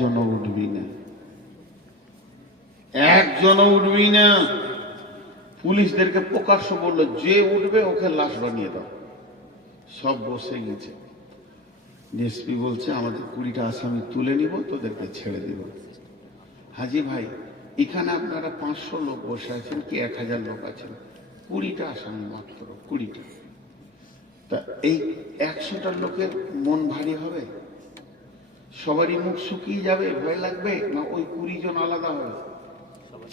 একজনও উঠবি না। একজনও উঠবি না। পুলিশদেরকে প্রকাশ্য বলল, যে উঠবে ওকে লাশ বানিয়ে দাও। সব বসে গেছে। ডিএসপি বলছে, আমাদের কুড়িটা আসামি তুলে নিব, তোদেরকে ছেড়ে দিব। হাজি ভাই, এখানে আপনারা পাঁচশো লোক বসে আছেন কি এক হাজার লোক আছেন? কুড়িটা আসামি মাত্র, কুড়িটা। তা এই একশোটা লোকের মন ভারী হবে? সবারই মুখ শুকিয়ে যাবে, ভয় লাগবে না ওই কুড়ি জন আলাদা হবে?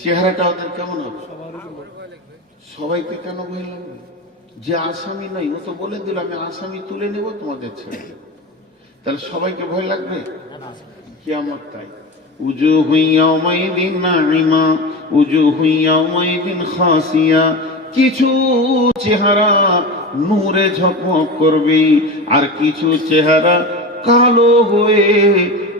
চেহারাটা ওদের কেমন হবে? সবাইকে কেন ভয় লাগবে? যে আসামি নাই ও তো বলে দিল, আমি আসামি তুলে নেব, তোমাদের দেব। তাহলে সবাইকে ভয় লাগবে? কি আমার তাই উজুহু ইয়াউমাইদিন নাঈমা উজুহু ইয়াউমাইদিন খাসিয়া, কিছু চেহারা নূরে ঝকমক করবে, আর কিছু চেহারা কালো হয়ে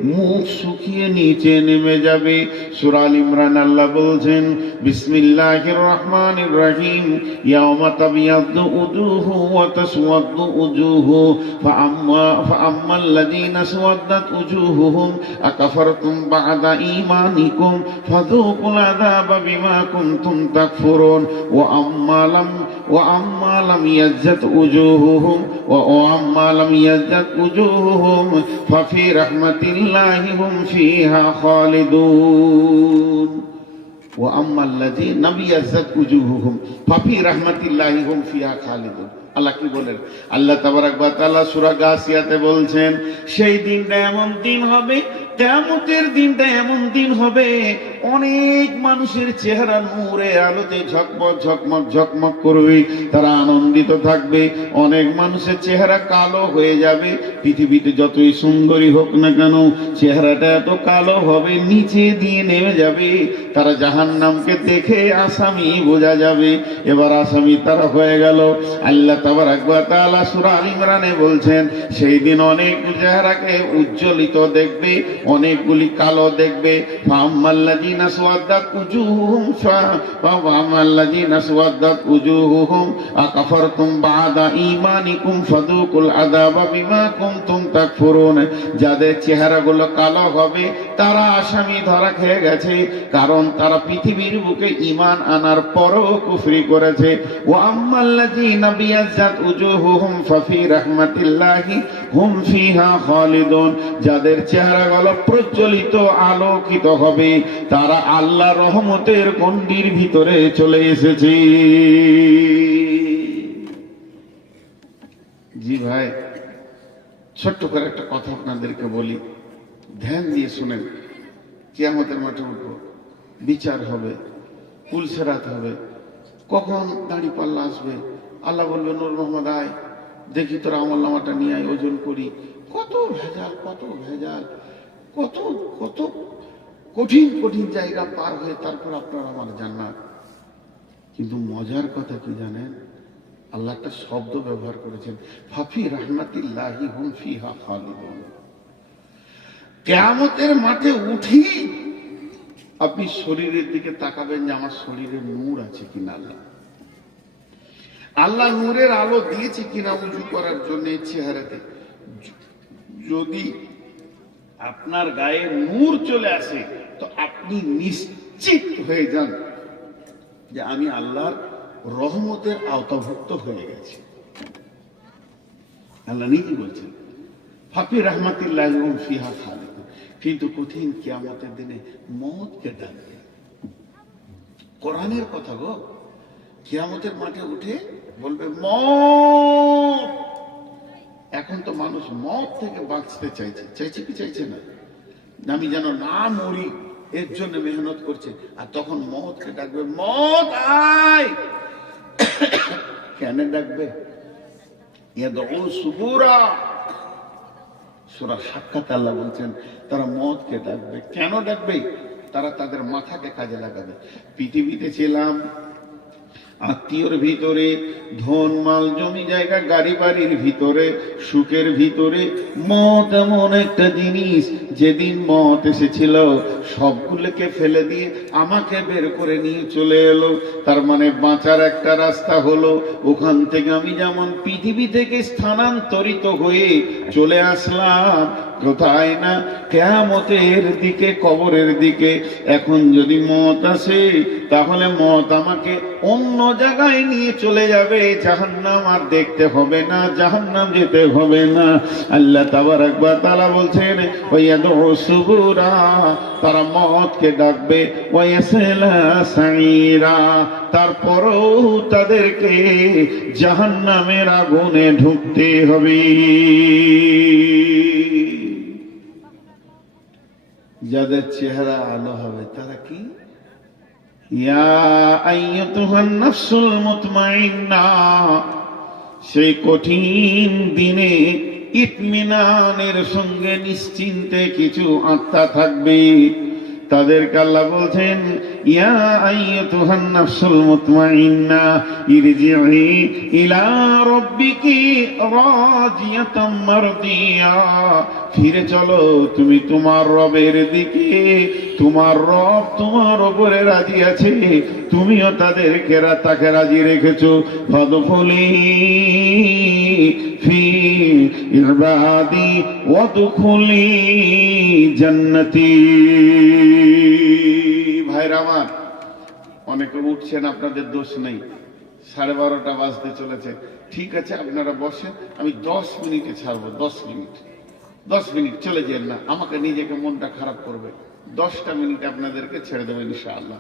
মুখ শুকিয়ে নিচে নেমে যাবে। সুরাল ইমরান আল্লাহ বলছেন, বিসমিল্লাহির রহমানির রহিম। ইয়াওমা তাবিয়াদ্দু উজুহু ওয়া তাসওয়াদ্দু উজুহু। ফাআম্মা ফাআম্মাল্লাযীনা সাওয়াদ্দাত উজুহুহুম। আকাফারতুম বা'দা ঈমানিকুম। ফাযুকুল আযাবা বিমা কুনতুম তাকফুরুন। ওয়া আম্মা লাম وأما لم يزد وجوههم وأما لم يزد وجوههم ففي رحمة الله هم فيها خالدون وأما الذين لم يزد وجوههم ففي رحمة الله هم فيها خالدون আল্লাহ কি বলেন? আল্লাহ তাবারাক ওয়া তাআলা সূরা গাসিয়াতে বলছেন, সেই দিনটা এমন দিন হবে, কিয়ামতের দিনটা এমন দিন হবে। অনেক মানুষের চেহারা নূরে আলোতে ঝকমক ঝকমক ঝকমক করবে। তারা আনন্দিত থাকবে। অনেক মানুষের চেহারা কালো হয়ে যাবে। পৃথিবীতে যতই সুন্দরী হোক না কেন, চেহারাটা এত কালো হবে, নিচে দিয়ে নেমে যাবে। তারা জাহান্নামকে দেখে আসামি বোঝা যাবে। এবার আসামি তারা হয়ে গেল। আল্লাহ তাবার আকবর তাআলা ইমরানে বলছেন অনেক উজ্জ্বলিত দেখবে, অনেকগুলি কালো দেখবে। যাদের চেহারাগুলো কালো হবে, তারা আসামি ধরা খেয়ে গেছে, কারণ তারা পৃথিবীর বুকে ঈমান আনার পরও কুফরি করেছে। ওয়া আম্মাল্লাযিনা বিয়াজ্জাত উজুহুহুম, ফাফি রাহমাতিল্লাহি হুম ফিহা খালিদুন। যাদের চেহারাগুলো প্রজ্বলিত, আলোকিত হবে, তারা আল্লাহ রহমতের গণ্ডির ভিতরে চলে এসেছে। জি ভাই, ছোট্ট করে একটা কথা আপনাদেরকে বলি। ধ্যান দিয়ে শুনেন, কিয়ামতের মাঠে উঠবো, বিচার হবে পুলসেরাত হবে, কখন দাড়ি পাল্লা আসবে আল্লাহ বলবে, নুর মোহাম্মদ, আয়। দেখি তোর আমল নামাটা নিয়ে আয়, ওজন করি। কত ভেজাল কত ভেজাল, কত কত কঠিন কঠিন জায়গা পার হয়ে তারপর আপনার আমার জান্নাত। কিন্তু মজার কথা কি জানেন? আল্লাহ একটা শব্দ ব্যবহার করেছেন, ফাফি রহমাতিল্লাহি হুম ফিহা খালিদুন। কেয়ামতের মাঠে উঠি আপনি শরীরের দিকে তাকাবেন যে আমার শরীরে নূর আছে কিনা আল্লাহ। আল্লাহ নূরের আলো দিয়েছে কিনা উজু করার জন্য চেহারাতে। যদি আপনার গায়ে নূর চলে আসে, তো আপনি নিশ্চিত হয়ে যান যে আমি আল্লাহর রহমতের আওতাভুক্ত হয়ে গেছি। আল্লাহ নিজে বলছেন, ফাফি রহমাতিল্লাহ এবং ফিহা খালিদ কিন্তু কঠিন কিয়ামতের দিনে মতকে ডাকবে কোরআনের কথা গো কিয়ামতের মাঠে উঠে বলবে, মত! এখন তো মানুষ মত থেকে বাঁচতে চাইছে। চাইছে কি চাইছে না? আমি যেন না মরি, এর জন্য মেহনত করছে। আর তখন মতকে ডাকবে, মত আয়! কেন ডাকবে? সুবুরা। সূরা সাক্ষাৎ আল্লাহ বলছেন, তারা মদকে ডাকবে। কেন ডাকবে? তারা তাদের মাথাকে কাজে লাগাবে। পৃথিবীতে ছিলাম আত্মীয়র ভিতরে, ধন, মাল, জমি, জায়গা, গাড়ি, বাড়ির ভিতরে, সুখের ভিতরে, মত এমন একটা জিনিস যেদিন মত এসেছিল, সবগুলোকে ফেলে দিয়ে আমাকে বের করে নিয়ে চলে এলো। তার মানে বাঁচার একটা রাস্তা হলো, ওখান থেকে আমি যেমন পৃথিবী থেকে স্থানান্তরিত হয়ে চলে আসলাম, কোথায় না? কেয়ামতের দিকে, কবরের দিকে। এখন যদি মত আসে, তাহলে মত আমাকে অন্য জায়গায় নিয়ে চলে যাবে। জাহান্নাম আর দেখতে হবে না, জাহান্নাম যেতে হবে না। আল্লাহ তাবার একবার তালা বলছেন ওয়াদু সুবুরা, তারা মতকে ডাকবে তারপরেও তাদেরকে জাহান্নামের আগুনে ঢুকতে হবে। যাদের চেহারা আলো হবে, তারা কি? সেই কঠিন দিনে ইতমিনানের সঙ্গে নিশ্চিন্তে কিছু আত্মা থাকবে। তাদেরকে আল্লাহ বলছেন ইয়া আইয়াতুহান নাফসুল মুতমাইন্না ইরজিই ইলা রাব্বিকি রাজিয়াতাম মারদিয়া ফিরে চলো, তুমি তোমার রবের দিকে, তোমার রব তোমার ওপরে রাজি আছে, তুমিও তাদেরকে তাকে রাজি রেখেছো। ফদফলি ফি ইবাদি ওয়াদখুলি জান্নাতি। ভাইরা আমার। অনেকে উঠছেন, আপনাদের দোষ নেই। সাড়ে বারোটা বাজতে চলেছে। ঠিক আছে, আপনারা বসেন। আমি দশ মিনিটে ছাড়বো, দশ মিনিট। দশ মিনিট, চলে যান না। আমাকে নিজেকে মনটা খারাপ করবে। দশটা মিনিট আপনাদেরকে ছেড়ে দেবেন ইনশাআল্লাহ।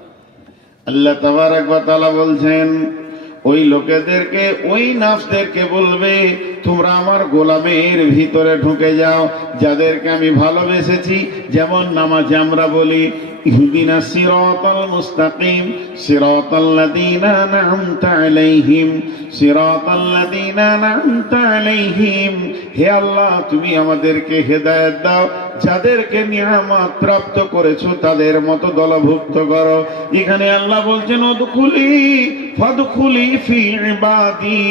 আল্লাহ তাবারাক ওয়া তাআলা বলছেন, ওই লোকেদেরকে, ওই নাফসদেরকে বলবে তোমরা আমার গোলামের ভিতরে ঢুকে যাও, যাদেরকে আমি ভালোবেসেছি। যেমন নামাজে আমরা বলি, ইহদিনা সিরাতাল মুস্তাকিম, সিরাতাল্লাযীনা আন'আমতা আলাইহিম, সিরাতাল্লাযীনা আন'আমতা আলাইহিম। হে আল্লাহ, তুমি আমাদেরকে হেদায়েত দাও। যাদেরকে নিয়ামত প্রাপ্ত করেছ, তাদের মতো দলভুক্ত করো। এখানে আল্লাহ বলছেন অদখুলি ফদখুলি ফি ইবাদি।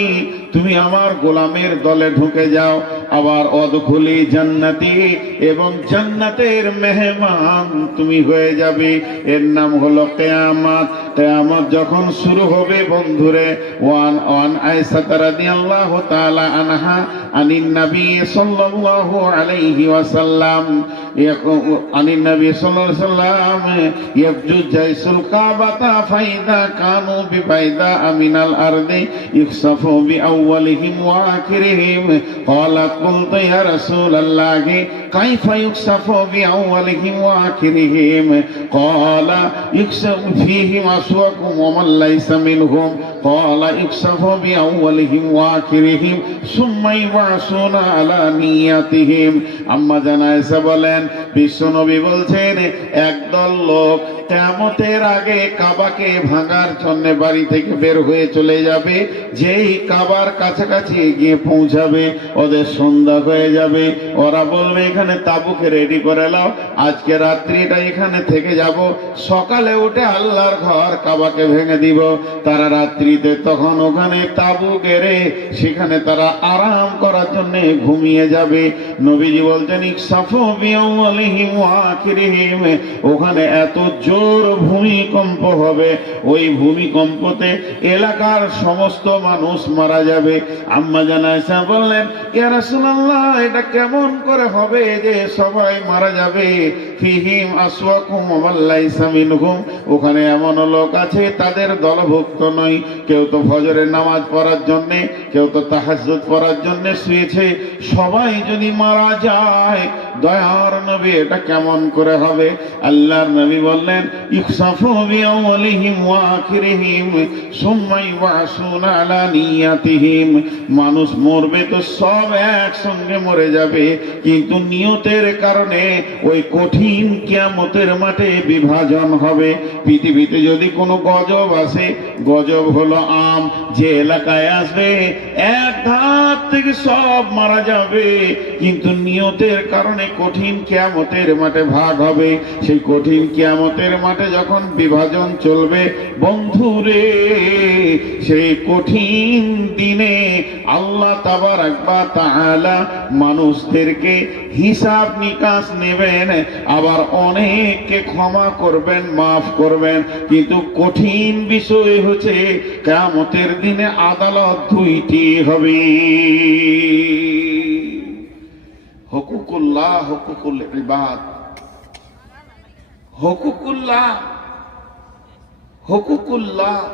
তুমি আমার গোলামের দলে ঢুকে যাও, আবার অদখলি জান্নাতি এবং জান্নাতের মেহমান তুমি হয়ে যাবে। এর নাম হলো কেয়ামত। কেয়ামত যখন শুরু হবে বন্ধুরে, ওয়ান ওয়ান আয়েশা রাদিয়াল্লাহু তাআলা আনহা আনিন নবী সাল্লাল্লাহু আলাইহি ওয়াসাল্লাম। আনিন নবী সাল্লাল্লাহু আলাইহি ওয়াসাল্লাম, ইয়াবজু জাইসুল কাবাতা ফাইদা কানু বিফাইদা আমিনাল আরদি ইখসাফু বিআউওয়ালিহিম ওয়া আখিরিহিম। ক্বালা কুলতু ইয়া রাসূলাল্লাহ, কাইফা ইখসাফু বিআউওয়ালিহিম ওয়া আখিরিহিম? ক্বালা ইখসাফু ফীহিম أسواكم ومن ليس منهم قال يكسف بأولهم وآخرهم ثم يبعثون على نياتهم আম্মা জানায়সা বলেন বিশ্বনবী বলছেন, একদল লোক কেমতের আগে কাবাকে ভাঙার জন্য বাড়ি থেকে বের হয়ে চলে যাবে, যেই কাবার কাছাকাছি গিয়ে পৌঁছাবে, ওদের সন্ধ্যা হয়ে যাবে। ওরা বলবে, এখানে তাবুকে রেডি করে নাও, আজকে রাত্রিটা এখানে থেকে যাব। সকালে উঠে আল্লাহর ঘর কাবাকে ভেঙে দিব। তারা রাত্রিতে তখন ওখানে তাবু গেড়ে সেখানে তারা আরাম করার জন্য ঘুমিয়ে যাবে। নবীজি বলছেন, ইকসাফু আখিরিহিম, ওখানে এত জোর ভূমিকম্প হবে, ওই ভূমিকম্পতে এলাকার সমস্ত মানুষ মারা যাবে। আম্মা জানাইসা বললেন, ইয়া রাসূলুল্লাহ, এটা কেমন করে হবে যে সবাই মারা যাবে? ফিহিম আসওয়াকুম ওয়া লাইসা মিনহুম। ওখানে এমন লোক আছে, তাদের দলভুক্ত নয় কেউ তো ফজরের নামাজ পড়ার জন্য, কেউ তো তাহাজ্জুদ পড়ার জন্য শুয়েছে। সবাই যদি মারা যায়, দয়ার নবী এটা কেমন করে হবে? আল্লাহর নবী বললেন, ইখসাফু বিআউলিহিম ওয়া আখিরিহিম সুম্মা ইউবাসুনা আলা নিয়াতিহিম। মানুষ মরবে তো সব একসঙ্গে মরে যাবে, কিন্তু নিয়তের কারণে ওই কঠিন কিয়ামতের মাঠে বিভাজন হবে। পৃথিবীতে যদি কোনো গজব আসে, গজব হলো আম। যে এলাকায় আসবে, এক ধাপ থেকে সব মারা যাবে। কিন্তু নিয়তের কারণে কঠিন কিয়ামতের মাঠে ভাগ হবে। সেই কঠিন কিয়ামতের মাঠে যখন বিভাজন চলবে বন্ধুরে সেই কঠিন দিনে আল্লাহ তাবার একবার তাআলা মানুষদেরকে হিসাব নিকাশ নেবেন, আবার অনেককে ক্ষমা করবেন, মাফ করবেন। কিন্তু কঠিন বিষয় হচ্ছে, কেয়ামতের দিনে আদালত দুইটি হবে। হকুকুল্লাহ, হকুকুল ইবাদ। হকুকুল্লাহ হকুকুল্লাহ।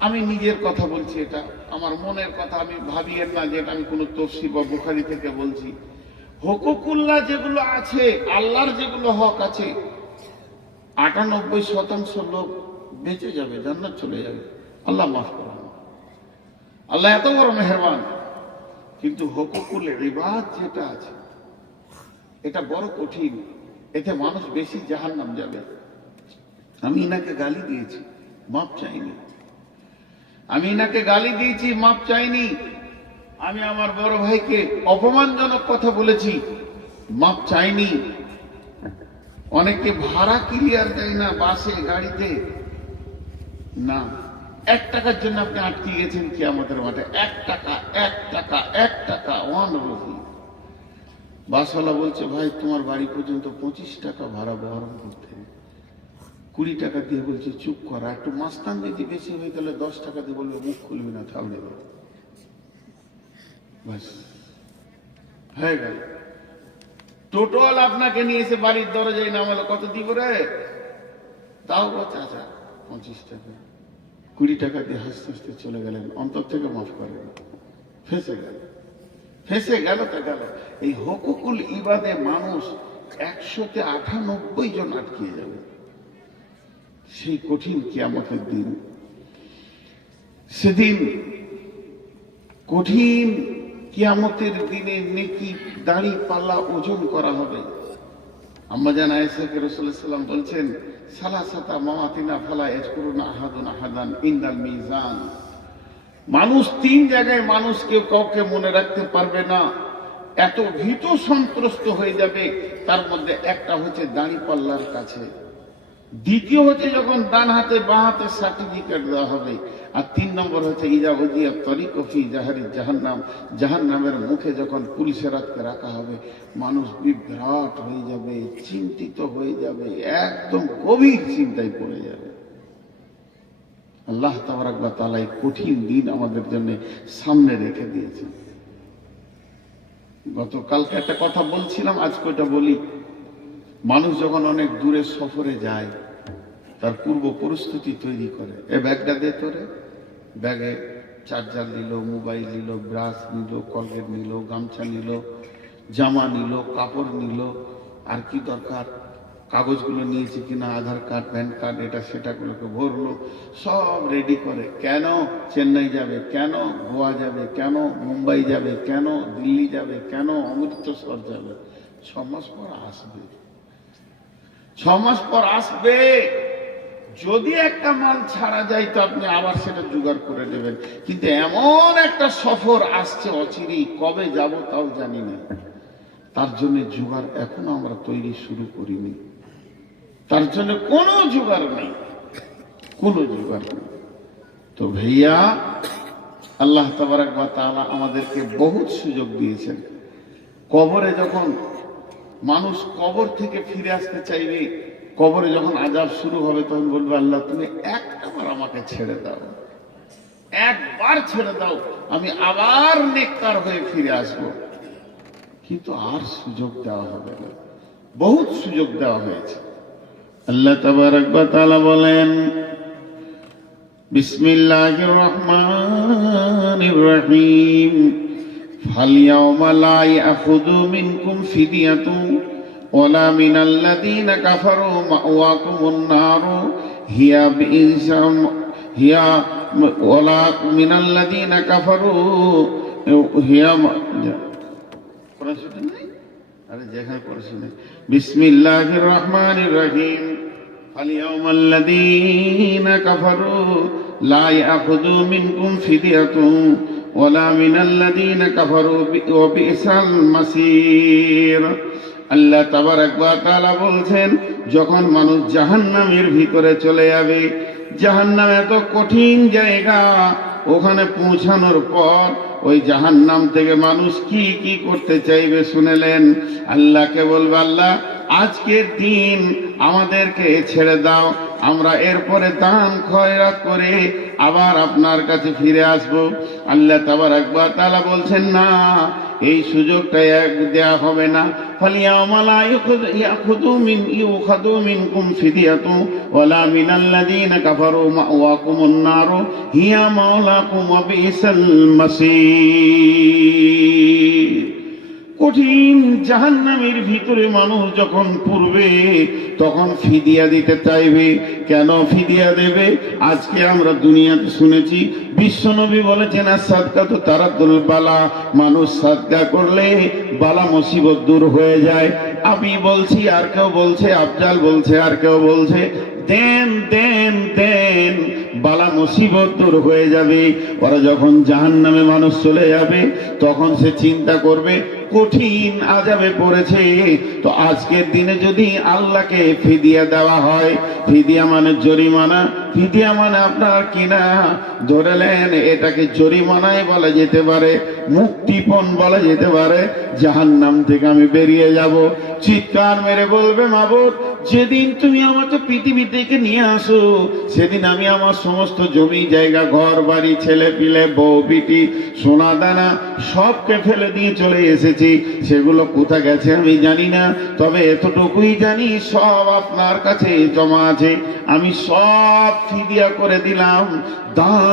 আমি নিজের কথা বলছি এটা। আমার মনের কথা আমি ভাবিয়েন না যে আমি কোনো তফসি বা বুখারি থেকে বলছি। হকুকুল্লাহ যেগুলো আছে, আল্লাহর যেগুলো হক আছে, আটানব্বই শতাংশ লোক বেঁচে যাবে, জান্নাত চলে যাবে। আল্লাহ মাফ করুন। আল্লাহ এত বড় মেহরবান। কিন্তু হকুকুল রিবাদ যেটা আছে, এটা বড় কঠিন। এতে মানুষ বেশি জাহান নাম যাবে। আমি ইনাকে গালি দিয়েছি, মাপ চাইনি। আমি ইনাকে গালি দিয়েছি, মাপ চাইনি। আমি আমার বড় ভাইকে অপমানজনক কথা বলেছি, মাপ চাইনি। অনেকে ভাড়া ক্লিয়ার দেয় না বাসে, গাড়িতে। না এক টাকার জন্য আপনি আটকে গেছেন কি আমাদের মাঠে। এক টাকা এক টাকা এক টাকা ওয়ান রুপি বাসওয়ালা বলছে, ভাই, তোমার বাড়ি পর্যন্ত পঁচিশ টাকা ভাড়া বহরণ করতে কুড়ি টাকা দিয়ে বলছে, চুপ করা একটু মাস্তান যদি বেশি হয়ে গেলে দশ টাকা দিয়ে বলবে, মুখ খুলবি না থামলে ব্যাস হয়ে গেল। টোটাল আপনাকে নিয়ে এসে বাড়ির দরজায় নামালো। কত দিব রে? তাও বলছে আচ্ছা পঁচিশ টাকা। কুড়ি টাকা দিয়ে হাসতে হাসতে চলে গেলেন, অন্তর থেকে মাফ করেন ফেসে গেল। ফেসে গেল তো গেল। এই হকুকুল ইবাদে মানুষ একশোতে আটানব্বই জন আটকিয়ে যাবে। সেই কঠিন কিয়ামতের দিন। সেদিন কঠিন কিয়ামতের দিনে নেকি দাড়ি পাল্লা ওজন করা হবে। আম্মা জান আয়েশাকে রাসূলুল্লাহ সাল্লাম বলছেন সালাসাতা মাওয়াতিনা ফালা ইয়াজকুরুনা আহাদুন আহাদান ইনদাল মিজান। মানুষ তিন জায়গায় মানুষ কেউ কাউকে মনে রাখতে পারবে না। এত ভীত সন্ত্রস্ত হয়ে যাবে, তার মধ্যে একটা হচ্ছে দাঁড়িপাল্লার কাছে। দ্বিতীয় হচ্ছে যখন ডান হাতে বাঁ হাতে সার্টিফিকেট দেওয়া হবে, আর তিন নম্বর হচ্ছে ইজা উজিয়া তরিকফি জাহারি জাহান্নাম। জাহান্নামের মুখে যখন পুলিশের হাতকে রাখা হবে, মানুষ বিভ্রাট হয়ে যাবে, চিন্তিত হয়ে যাবে, একদম গভীর চিন্তায় পড়ে যাবে। আল্লাহ তাবারাকবা তাআলা এই কঠিন দিন আমাদের জন্য সামনে রেখে দিয়েছেন। গতকালকে একটা কথা বলছিলাম, আজকে ওটা বলি। মানুষ যখন অনেক দূরে সফরে যায়, তার পূর্ব পরিস্থিতি তৈরি করে। এ ব্যাগটা দে তোরে। ব্যাগে চার্জার নিল, মোবাইল নিল, ব্রাশ নিল, কলগেট নিল, গামছা নিল, জামা নিল, কাপড় নিল। আর কি দরকার? কাগজগুলো নিয়েছে কিনা, আধার কার্ড, প্যান কার্ড, এটা সেটাগুলোকে ভরলো, সব রেডি করে। কেন চেন্নাই যাবে? কেন গোয়া যাবে? কেন মুম্বাই যাবে? কেন দিল্লি যাবে? কেন অমৃতসর যাবে? ছ মাস পর আসবে। ছ মাস পর আসবে। যদি একটা মাল ছাড়া যায়, তো আপনি আবার সেটা জোগাড় করে দেবেন কিন্তু এমন একটা সফর আসছে অচিরেই, কবে যাব তাও জানি না। তার জন্য জোগাড় এখনও আমরা তৈরি শুরু করিনি। তার জন্য কোনো জোগাড় নেই। কোনো জোগাড় নেই। তো ভাইয়া, আল্লাহ তাবারাক আমাদেরকে বহুত সুযোগ দিয়েছেন। কবরে যখন মানুষ কবর থেকে ফিরে আসতে চাইবে কবরে যখন আজাব শুরু হবে, তখন বলবে, আল্লাহ, তুমি একটাবার আমাকে ছেড়ে দাও। একবার ছেড়ে দাও, আমি আবার নেককার হয়ে ফিরে আসব। কিন্তু আর সুযোগ দেওয়া হবে না। বহুত সুযোগ দেওয়া হয়েছে। আল্লাহ তাআলা বলেন, বিসমিল্লাহির রহমানির রহিম। فاليوم لا يأخذوا منكم فدية ولا من الذين كفروا مأواكم النار هي بئس هي ولا من الذين كفروا هي بسم الله الرحمن الرحيم فاليوم الذين كفروا لا يأخذوا منكم فدية ولا من الذين كفروا وبئس المصير আল্লাহ তাবারাক ওয়া তাআলা বলছেন যখন মানুষ জাহান্নামের ভিতরে চলে যাবে জাহান্নাম এত কঠিন জায়গা ওখানে পৌঁছানোর পর ওই জাহান্নাম থেকে মানুষ কি কি করতে চাইবে শুনেলেন আল্লাহকে বলবে আল্লাহ আজকের দিন আমাদেরকে ছেড়ে দাও আমরা এরপরে দান খয়রাত করে আবার আপনার কাছে ফিরে আসব। আল্লাহ তাবার একবার তালা বলছেন, না, এই সুযোগটা এক দেয়া হবে না। ফলে আমালা ইয়াখুদু মিন ইউখাদু মিনকুম ফিদিয়াতু ওয়ালা মিনাল্লাযিনা কাফারু মাওয়াকুমুন নারু। হিয়া মাওলাকুম ওয়া বিসাল মাসীর কঠিন জাহান্নামের ভিতরে মানুষ যখন পূর্বে তখন ফিদিয়া দিতে চাইবে। কেন ফিদিয়া দেবে? আজকে আমরা দুনিয়াতে শুনেছি, বিশ্বনবী বলেছেন আর সাদকা তো তারা বালা। মানুষ সাদকা করলে বালা মুসিবত দূর হয়ে যায়। আমি বলছি, আর কেউ বলছে, আফজাল বলছে, আর কেউ বলছে, দেন দেন দেন। বালা মুসিবত দূর হয়ে যাবে। ওরা যখন জাহান নামে মানুষ চলে যাবে, তখন সে চিন্তা করবে, কঠিন আজাবে পড়েছে। তো আজকের দিনে যদি আল্লাহকে ফিদিয়া দেওয়া হয়, ফিদিয়া মানে জরিমানা, ফিদিয়া মানে আপনার কিনা? ধরেলেন এটাকে জরিমানাই বলা যেতে পারে, মুক্তিপণ বলা যেতে পারে। জাহান্নাম থেকে আমি বেরিয়ে যাব। চিৎকার মেরে বলবে, মাবুদ যেদিন তুমি আমাকে পৃথিবী থেকে নিয়ে আসো, সেদিন আমি আমার সমস্ত জমি, জায়গা, ঘর, বাড়ি, ছেলে পিলে, বউ, পিটি, সোনা দানা সবকে ফেলে দিয়ে চলে এসেছি। সেগুলো কোথা গেছে আমি জানি না, তবে এতটুকুই জানি, সব আপনার কাছে জমা আছে। আমি সব ফিদিয়া করে দিলাম। দান